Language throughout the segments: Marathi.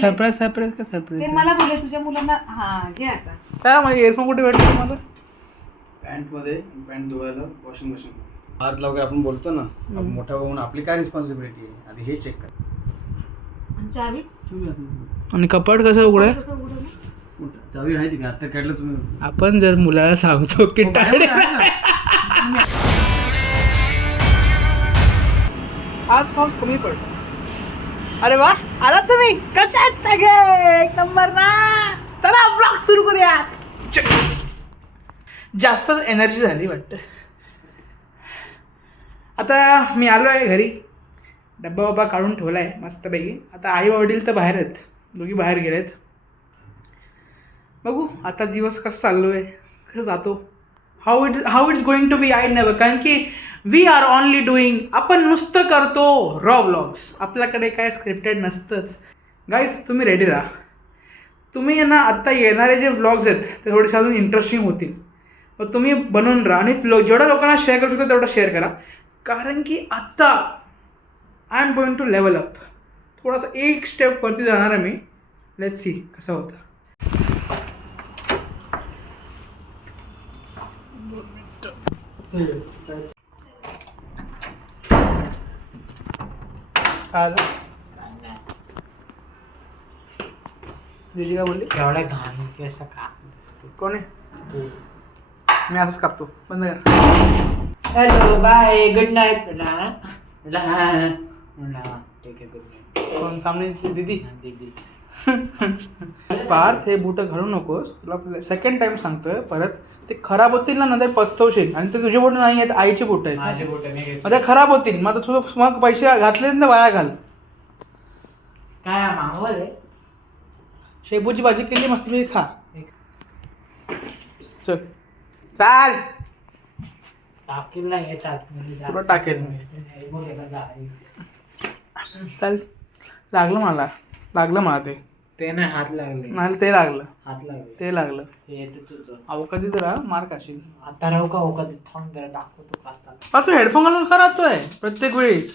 सरप्राईज सरप्राईज का सरप्राईज ते मला बोलले तुझ्या मुलांना हा घे आता. काय मग इयरफोन कुठे भेटतो तुम्हाला? पॅन्टमध्ये पॅन्ट धुवायला वॉशिंग मशीन हात वगैरे आपण बोलतो ना, आपण मोठा होऊन आपली काय रिस्पॉन्सिबिलिटी आहे आधी हे चेक कर. आणि चावी आणि कपाट कसं उघडं कसं उघडलं? चावी आहे तिकडे आता काढलं तुम्ही. आपण जर मुलाला सांगतो की टाळे आज पाऊस कमी पडतो. अरे वा आलात तुम्ही, कशात सगळे एक नंबर ना. चला ब्लॉग सुरू करूयात. जास्त एनर्जी झाली वाटतं. आता मी आलो आहे घरी, डब्बा वब्बा काढून ठेवला आहे मस्तपैकी. आता आई वडील तर बाहेर आहेत, दोघी बाहेर गेलेत. बघू आता दिवस कसं चाललो आहे, कसं जातो, how it's going to be I never. कारण की वी आर ओनली डुईंग, आपण नुसतं करतो रॉ व्लॉग्स, आपल्याकडे काय स्क्रिप्टेड नसतंच. गाईज तुम्ही रेडी राहा. तुम्ही ना आत्ता येणारे जे व्लॉग्स आहेत ते थोडेसे अजून इंटरेस्टिंग होतील. मग तुम्ही बनवून राहा आणि जेवढ्या लोकांना शेअर करू शकतो तेवढं शेअर करा. कारण की आत्ता I am going to level up. थोडासा एक स्टेप वरती जाणार आहे मी. लेट्स सी कसं होतं. दीदी काय बोलली? एवढ्या घाण केस का कोण आहे? मी असंच कापतो. बंद कर. हॅलो बाय गुड नाईट ठीक आहे गुड नाईट. कोण सामनेची दीदी? दीदी पार्थ हे बूट घालू नकोस, तुला सेकंड टाइम सांगतोय. परत ते खराब होतील ना, नंतर पस्तवशील. आणि ते तुझे बोट नाही आहेत, आईचे बोट आहेत. माझे बोट मी मग ते खराब होतील. मग तुझं मग पैसे घातलेच ना वाया घाल. काय मागवल आहे? शेपूची भाजी केली मस्त मी खा. चल चाल, टाकेल नाही याच्यात तुला टाकेल मी. चाल. लागलं मला ते नाही हात लागले. नाही ते लागलं, हात लागले ते लागलं. हे येतं तुझं. अहो कधी तुला मार खाशील. आता राहू का हो कधी थांब जरा दाखवतो का. अरे तू हेडफोन घालून का राहतोय प्रत्येक वेळेस?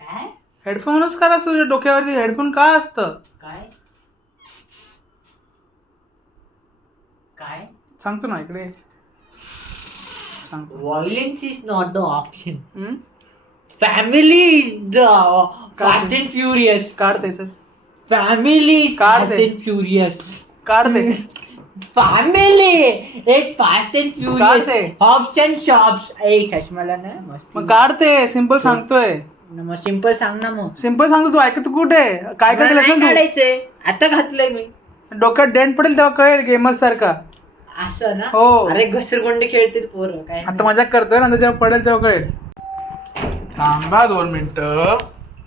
काय हेडफोनच करा. तुझ्या डोक्यावरती हेडफोन का असतं? काय काय सांगतो ना, इकडे सांगतो. Violence is not the option. Family is the fast and furious. काढ त्याचं, Family is Card fast they. and furious. काढ ते. Family is fast and furious. Card they. Hops and shops. ए चष्माला ना मस्त. मग काढ ते. सिम्पल सांगतोय. मग सिंपल सांग ना मग. सिम्पल सांगतो. तू ऐकत कुठे काय मला काय नाही तू काढायचंय. आता घातलंय मी. डोक्यात डेंट पडेल तेव्हा कळेल गेमर सारखा. असं ना. हो. अरे घसरगुंडी खेळतील पोरं काय आता मजाक करतोय ना, जेव्हा पडेल तेव्हा कळेल. थांबा 2 मिनिटं.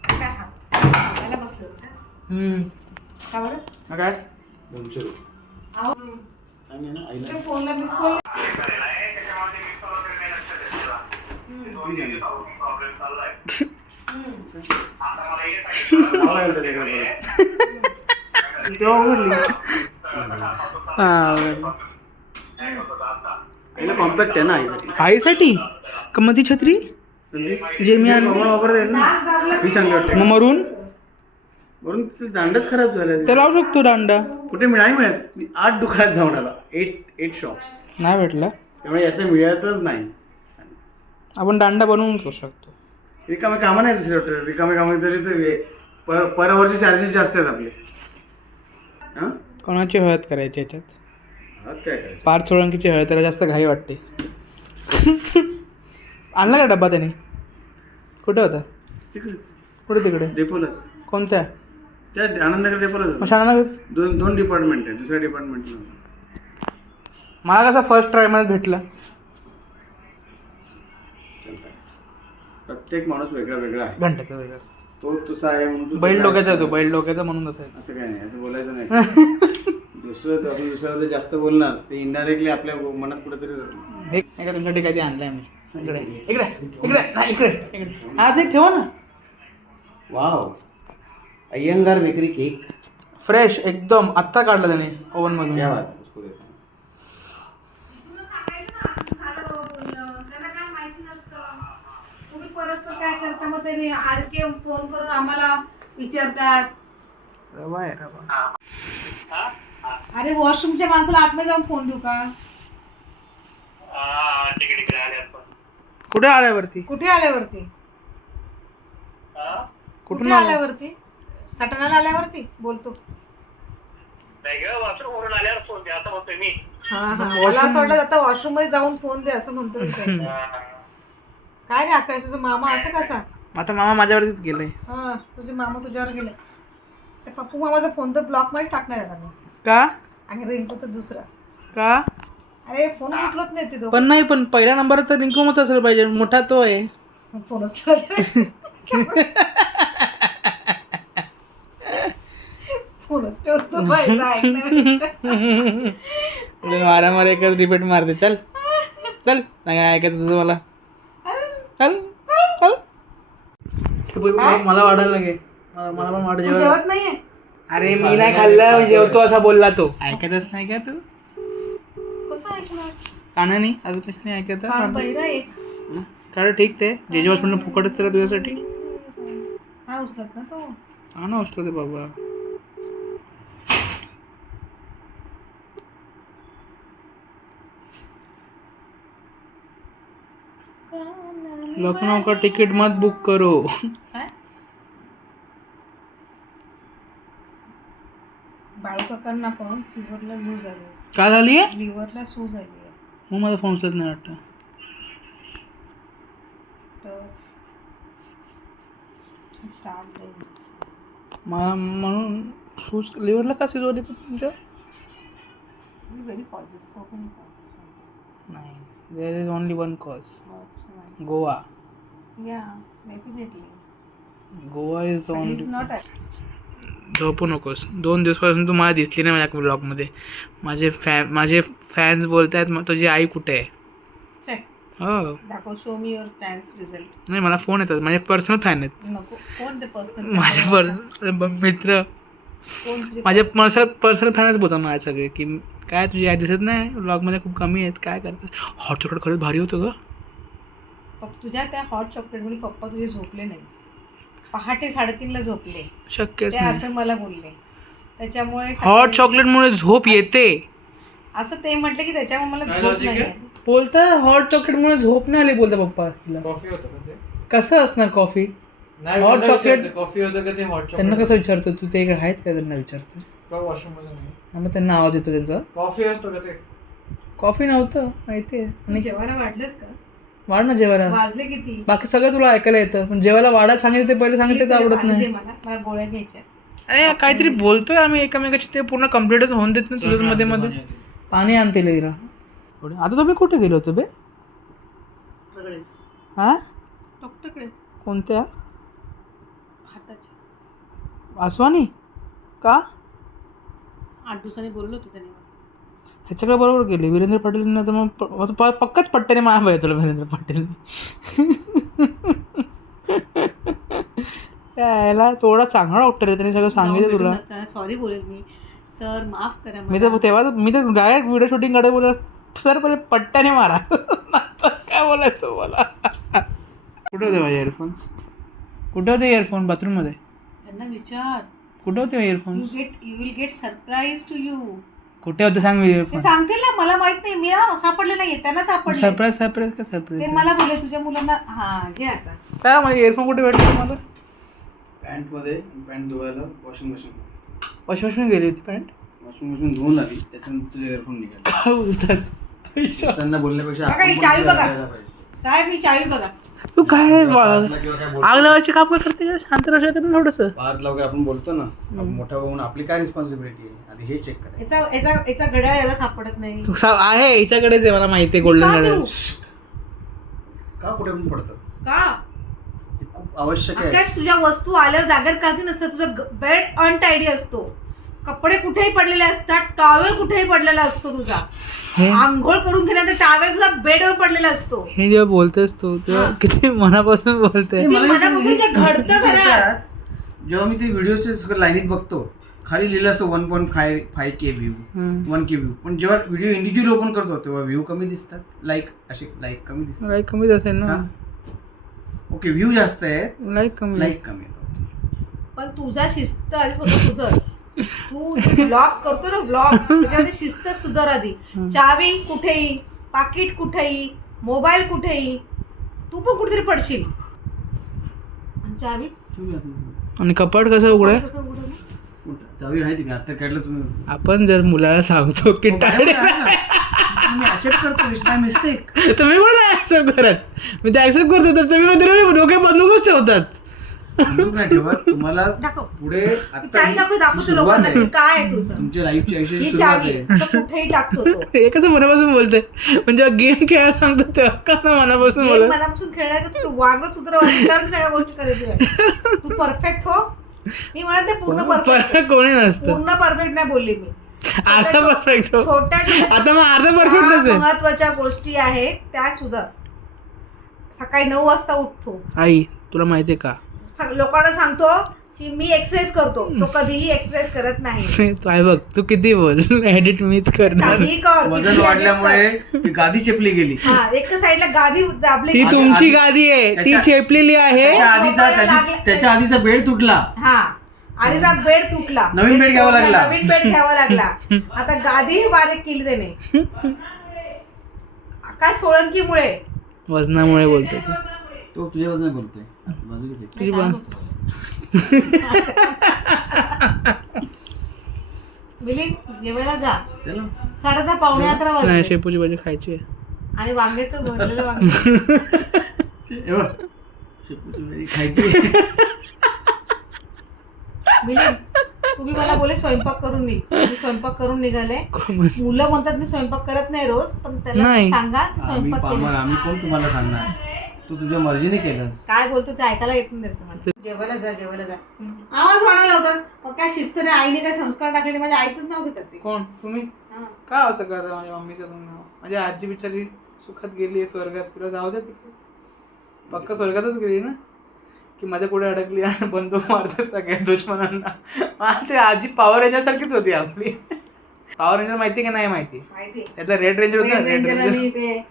काय हा खायला बसलोस का? का बरं? काय 200 रुपये. अहो, आणि ना आईला तुझ्या फोनला मिस कॉल. तेव्हा उघडली. आईला कॉम्पॅक्ट आहे ना आईसाठी. आईसाठी का मग ती छत्री जे मी आणली? वापरता येईल ना, ही चांगली वाटते. मग मरून वरून तिथे दांडच खराब झाला. ते लावू शकतो दांडा. कुठे नाही मिळत. मी 8 दुकानात जाऊन आला. 8 शॉप्स. नाही भेटला. त्यामुळे याचं मिळतच नाही. आपण दांडा बनवून घेऊ शकतो. रिकामे कामं नाही दुसरे. रिकामे कामं तरी पर आवरचे चार्जेस जास्त आहेत आपले. हां कोणाची हळद करायची याच्यात? हात काय करायचं. पार्थ सोळंकीची हळद, त्याला जास्त घाई वाटते. आणला का डब्बा त्याने? कुठे होता? तिकडेच कुठे तिकडे? डेपोलाच. कोणत्या? त्या आनंदनगर डेपोलाच. मग शाळा दोन डिपार्टमेंट आहे. दुसऱ्या डिपार्टमेंटला मला कसा फर्स्ट ट्रायमध्ये भेटला. प्रत्येक माणूस वेगळा वेगळा आहे. घंट्याचा वेगळा. तो तुझा आहे म्हणून तू बैल तसा डोक्याचा आहेस. होतो, बैल डोक्याचा म्हणून असं आहे. असं काय नाही, असं बोलायचं नाही. आपण दुसऱ्याला जास्त बोलणार ते इनडायरेक्टली आपल्या मनात कुठेतरी. हे का तुमच्यासाठी काहीतरी आणलंय मी. इकडे इकडे इकडे नाही इकडे इकडे. हा ते ठेवा ना. Wow, Iyengar bakery cake. Fresh एकदम आत्ता काढला त्याने ओव्हन मधून. क्या बात. तुम्ही परस्पर काय करता मग त्याने आरके फोन करून आम्हाला विचारतात. रवा आहे रवा. अरे वॉशरूमच्या माणसाला आतमध्ये जाऊन फोन देऊ का? कुठे आल्यावरती? कुठे आल्यावरती? कुठून कुठे आल्यावरती? सटणाला आल्यावरती बोलतो. हा मला असं वाटलं आता वॉशरूम मध्ये जाऊन फोन दे असं म्हणतो. काय रे आकाश तुझा मामा असं कसा? आता मामा माझ्यावरतीच गेले. हा तुझे मामा तुझ्यावर गेले. त्या पप्पू मामाचा फोन तर ब्लॉक मध्ये टाकणार आहे मी. का? आणि रिंकूचा दुसरा. का? अरे फोन उचलत नाही ते दोघं. पण नाही, पण पहिला नंबर तर रिंकूमच असला पाहिजे, मोठा तो आहे. फोनच उचलत नाही. फोनच ठेवतो पाहिजे ऐकण्यापेक्षा. वारंवार एकच रिपीट मारते. चल चल नाही ऐकायचं तुझं मला. चल चल. मला वाढायला लागे. मला पण वाढ तू जेवण. जेवत नाहीये? अरे मी नाही खाल्लं, मी जेवतो असा बोलला तो. ऐकतच नाही का तू? कसं ऐकणार? कानाने अजून कसं नाही ऐकत? कान बहिरा एक. कारण ठीक ते जे जे हॉस्पिटल फुकटच तर तुझ्यासाठी. हा उचलत ना तो. हा ना असतो ते बाबा. लखनऊ का टिकट मत बुक करो. काय? बाळू काकांना पण लिव्हरला लूज आली. काय झाली आहे? लिव्हरला सूज आली आहे. मग माझा फोन उचलत नाही वाटतं. तर स्टार्ट मला म्हणून सूज लिव्हरला का शिजवली पण तुमच्या? Very causes so many causes. नाही, there is only one cause. Goa. या definitely. Goa is the only. Not झोपू नकोस. 2 दिवसापासून तू मला दिसली नाही माझ्या ब्लॉगमध्ये. माझे फॅन्स बोलत आहेत मग तुझी आई कुठे आहे? हो दाखव. Show me your fans result. नाही, मला फोन येतात. माझे पर्सनल फॅन आहेत. नको. कोण ते पर्सनल? माझे मित्र. कोण तुझे? माझे पर्सनल फॅनच बोलतात माझे सगळे की काय तुझी आई दिसत नाही ब्लॉगमध्ये, खूप कमी आहेत, काय करतात. हॉट चॉकलेट खरंच भारी होतं ग. तुझ्या त्या हॉट चॉकलेटमुळे पप्पा तुझे झोपले नाही. पहाटे 3:30ला झोपले. शक्यच ते नाही. असं मला बोलले. त्याच्यामुळे हॉट चॉकलेटमुळे झोप येते असं ते म्हटलं की त्याच्यामुळे मला झोप नाही आली. बोलता. हॉट चॉकलेटमुळे झोप नाही आली बोलता पप्पा तिला. कॉफी होतं का ते? कसं असणार कॉफी? हॉट चॉकलेट कॉफी होतं का ते हॉट त्यांना कसं विचारतो तू? ते आहेत का त्यांना विचारतो? वॉशरूम मध्ये नाही. मग त्यांना आवाज येतो त्यांचा. कॉफी होतं का ते? कॉफी नव्हतं माहिती आहे. तू जेवायला वाढलंस का? वाढ ना जेवायला. वाजले किती? बाकी सगळं तुला ऐकायला येतं, पण जेवायला वाढायला सांगितलं ते पहिले सांगितलं तर आवडत पाणी नाही. दे मला गोळ्या घ्यायच्या. अरे काहीतरी बोलतोय आम्ही एकमेकाची, ते पूर्ण कम्प्लीटच होऊन देत नाही तुझ्याच मध्ये मध्ये. पाणी आणते तिला. आता तुम्ही कुठे गेलो होतो बे? हा डॉक्टरकडे. कोणत्या? हाताच्या. आसवानी का? 8 दिवसांनी बोललो होतो त्याने. ह्याच्याकडे बरोबर गेले वीरेंद्र पाटील. तर मग पक्काच पट्ट्याने माया पाहिजे तुला वीरेंद्र पाटीलने. यायला थोडा चांगला डॉक्टर आहे, त्याने सगळं सांगितलं तुला. सॉरी बोलेल मी. सर माफ करा. मी तर डायरेक्ट व्हिडिओ शूटिंग कडे बोला सर पहिले पट्ट्याने मारा. काय बोलायचं मला. कुठे होते माझे इयरफोन्स? कुठे होते इयरफोन? बाथरूममध्ये. त्यांना विचार. कुठे होते earphones? You will get surprise to you. कुठे होते सांग. मी इयरफोन सांगतील ना, मला माहित नाही. मी सापडले नाहीये, त्यांना सापडले. सरप्राईज का ते सरप्राईज? मला बोलले तुझ्या मुलांना. हा घे आता. काय माझे इयरफोन कुठे भेटले तुम्हाला? पॅन्टमध्ये. पॅन्ट धुवायला वॉशिंग मशीन. वॉशिंग मशीन गेली होती पॅन्ट. वॉशिंग मशीन धुवून आली, त्याच्यानंतर तुझे इयरफोन निघाले. काय बोलतात? त्यांना बोलण्यापेक्षा बघा ही आपण चावी पण बघा. करायला पाहिजे. साहेब मी चावी बघा. तू काय किंवा काय बोलतो. आग लावायचे काम काय करते का? शांत राहू शकत ना थोडंसं. भारत वगैरे आपण बोलतो ना, आपण मोठा होऊन आपली काय रिस्पॉन्सिबिलिटी आहे आधी हे चेक करायचं. याचा घड्याळ याला सापडत नाही. आहे हिच्याकडेच आहे, मला माहिती आहे. गोल्डन का गार्डन. देऊ? का कुठे पण पडतं का? हे खूप आवश्यक आहे. आकाश तुझ्या वस्तू आल्यावर जागेवर काढती नसतं. तुझा बेड अनटायडी असतो. कपडे कुठेही पडलेले असतात. टॉवेल कुठेही पडलेला असतो तुझा. आंघोळ करून गेल्यानंतर टॉवेल सुद्धा बेडवर पडलेला असतो. हे जेव्हा बोलतेस तू तेव्हा किती मनापासून बोलते. मनापासून जे घडतं घरात. जेव्हा मी ते व्हिडिओचे सगळं लाईनीत बघतो, खाली लिहिलं असतं 1.5 के व्ह्यू, 1 के व्ह्यू. पण जेव्हा व्हिडिओ इंडिव्हिज्युअल ओपन करतो तेव्हा व्ह्यू कमी दिसतात, लाईक कमी दिसतात. लाईक कमीच असेल ना. ओके व्ह्यू जास्त आहे, लाईक कमी. लाईक कमी आहे. पण तुझा शिस्त आधी स्वतः सुधर. तू ब्लॉग करतो ना ब्लॉग, त्याच्यामध्ये शिस्त सुधर आधी. चावी कुठेही, पाकिट कुठेही, मोबाईल कुठेही, तू पण कुठेतरी पडशील. आणि चावी आणि कपाट कसं उघडाय? कसं उघडं? चावी आहे तिकडे, आता काढलं तुम्ही. आपण जर मुलाला सांगतो की टाळे मी ऍक्सेप्ट करतो, इट्स माय मिस्टेक. तुम्ही कोण ऍक्सेप्ट करत? मी ते ऍक्सेप्ट करतो तर तुम्ही मध्ये डोके बंदूकच ठेवतात. नाही ठेवत तुम्हाला दाखव. पुढे आता चावी दाखवतो सुरुवात लोकांना आहे. की काय आहे तुझं. तुमच्या लाईफची आयुष्याची ही सुरुवात चावी आहे. असं कुठेही टाकतो तो. हे कसं मनापासून बोलतंय, म्हणजे गेम खेळायला सांगतो तेव्हा का मनापासून एक बोलत? मनापासून खेळणार का तुझं वागणं सुधार सगळ्या गोष्टी करायची. तू परफेक्ट हो. मी म्हणत नाही पूर्ण परफेक्ट, परफेक्ट कोणी नसतं. पूर्ण परफेक्ट नाही बोलली मी. अर्धा परफेक्ट हो. छोट्या आता मग अर्धा परफेक्टच आहे. महत्वाच्या गोष्टी आहेत त्या सुद्धा. सकाळी 9 वाजता उठतो, आई तुला माहितीये का, लोकांना सांगतो की मी एक्सरसाइज करतो, तो कधीही एक्सरसाइज करत नाही. तू आहे बघ, तू किती बोल, एडिट मीच करणार. काहीही कर, वजन कितीही वाढल्यामुळे ती गादी चेपली गेली. हा एक साईडला गादी दाबली. ती तुमची गादी आहे, ती चेपलेली आहे. त्याच्या आधीचा बेड तुटला. हा आधीचा बेड तुटला, नवीन बेड घ्यावा लागला. नवीन बेड घ्यावा लागला. आता गादी बारीक केली त्याने. काय सोळंकीमुळे. वजनामुळे बोलतो तू. तो तुझ्या वजन बोलतोय. बाजूला घे. तुझी मिलिंद जेवायला जा. चलो. 10:30 पावणे 11 नाही, वाजले. शेपूची भाजी खायची आहे. आणि वांग्याचं भरलेलं वांगे. हे बघ, शेपूची भाजी खायची. मिलिंद तुम्ही मला बोले स्वयंपाक करून निघ. मी स्वयंपाक करून निघाले. मुलं म्हणतात मी स्वयंपाक करत नाही रोज, पण त्याला नाही. सांगा की आम्ही स्वयंपाक पामर, केला. आम्ही कोण तुम्हाला सांगणार? तू तुझ्या मर्जीने केलंस. काय बोलतो ते ऐकायला येत नाही त्याचं मला. जेवायला जा, जेवायला जा. आवाज वाढायला होता. मग काय शिस्त नाही, आईने काय संस्कार टाकले, माझ्या आईचंच नाव घेतात ते. कोण तुम्ही? हा. का असं करता माझ्या मम्मीचं नाव? माझी आजी बिचारी सुखात गेली आहे स्वर्गात, तिला जाऊ द्या तिकडे. पक्का स्वर्गातच गेली ना, की मध्ये पुढे अडकली आणि बंदूक मारते सगळ्या दुश्मनांना. ते आजी पॉवर रेंजर सारखीच होती आपली. पॉवर रेंजर माहिती की नाही माहिती? माहिती. त्यातला रेड रेंजर होता, रेड रेंजर रेंजर आणि ते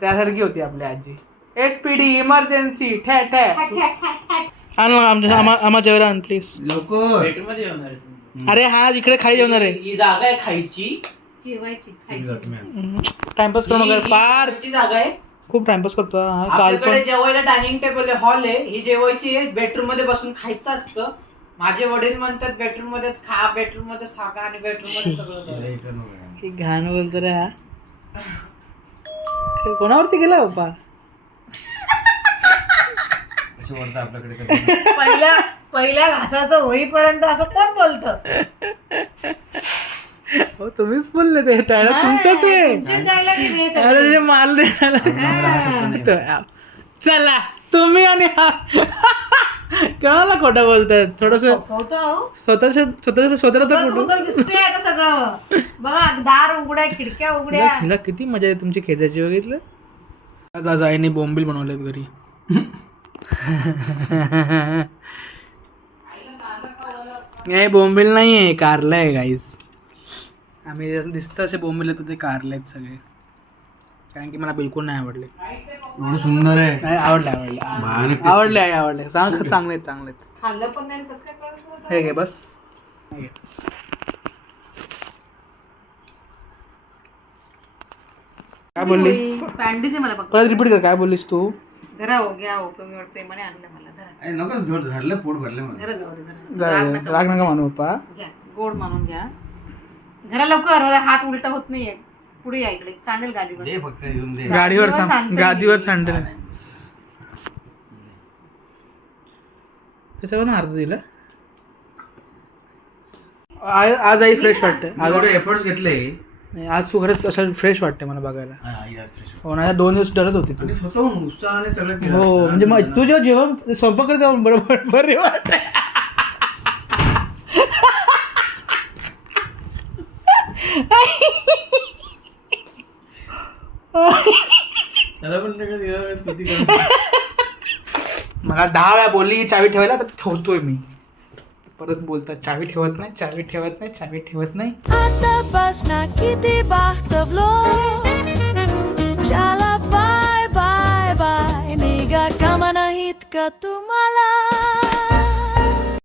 त्यासारखी होती आपली आजी. SPD इमर्जन्सी ठॅ ठॅ. हॅट, हॅट, हॅट, हॅट. आण आम्हा जेवढा आण प्लीज. लवकर. बेडरूममध्ये जेवणार आहे तुम्ही. अरे हा इकडे खाली जेवणार आहे. ही जागा आहे खायची. जेवायची खायची. टाइमपास करू नका ही फार. खायची जागा आहे. खूप टाइमपास करतो हा. काल आपल्याकडे पण जेवायला डायनिंग टेबल आहे, हॉल आहे. ही जेवायची आहे, बेडरूम मध्ये बसून खायचं असतं. माझे वडील म्हणतात बेडरूम मध्येच खा, बेडरूम मध्येच खा आणि बेडरूम मध्ये सगळं करा. की घाण बोलतो रे हा. कोणावरती गेला बाप्पा? आपल्याकडे कधी पहिल्या घासाचं होईपर्यंत असं कोण बोलतं? हो तुम्हीच बोलले ते डायलॉग तुमचाच आहे. तुमचे dialogue आहे हे सगळे. अरे त्याचे माल चला तुम्ही आणि हा कोणाला खोटं बोलतायत? थोडस कौतुक हो. स्वतःला तर उगाच खोटं. उगाच दिसतंय आता सगळं. बघा दार उघड्या, खिडक्या उघड्या. हिला किती मजा आहे तुमची खेचायची बघितलं. आज आज आईने बोंबील बनवलेत घरी. नाही बोंबील नाही आहे, कारलं आहे गाईस. आम्ही दिसतं असे बोंबील आहेत, ते कारले आहेत सगळे. कारण की मला बिलकुल नाही आवडले. एवढं सुंदर आहे. नाही, आवडले आवडले. चांगले आहेत. खाल्लं पण नाही कसं काय कळलं तुला? हे घे बस. हे घे. काय बोलली? पॅन्डी दे मला बघ. परत रिपीट कर, काय बोललीस तू? घरा हो घ्या हो, कमी वाट प्रेमाने आणलं मला. धरा नको जोड धरलं, पोट भरलं मला. घरा जाऊ दे जरा. राग नका मानू पप्पा. घ्या गोड मानून घ्या. घरा लवकर, मला हात उलटा होत नाहीये. पुढे या इकडे, सांडेल गाडीवर. दे फक्त येऊन दे. गाडीवर सांडतं. गादीवर सांडेल. त्याच्यावर अर्ध दिलं. आज आई फ्रेश वाटते. आज एवढे एफर्ट्स घेतले. आज तू खरंच असं फ्रेश वाटते मला बघायला. फ्रेश हो ना, 2 दिवस डरत होती तू. आणि स्वतःहून उत्साहाने सगळं केलं. हो म्हणजे मग तू जेव्हा जेवण स्वयंपाक करते तेव्हा बरोबर बरे वाटते. त्याला पण स्तुती कर. मला 10 वेळा बोलली चावी ठेवायला, तर ठेवतोय मी. परत बोलतात चावी ठेवत नाही. आता बस ना किती बाhtavlo चला बाय बाय बाय निघा कामा नाहीत का तुम्हाला.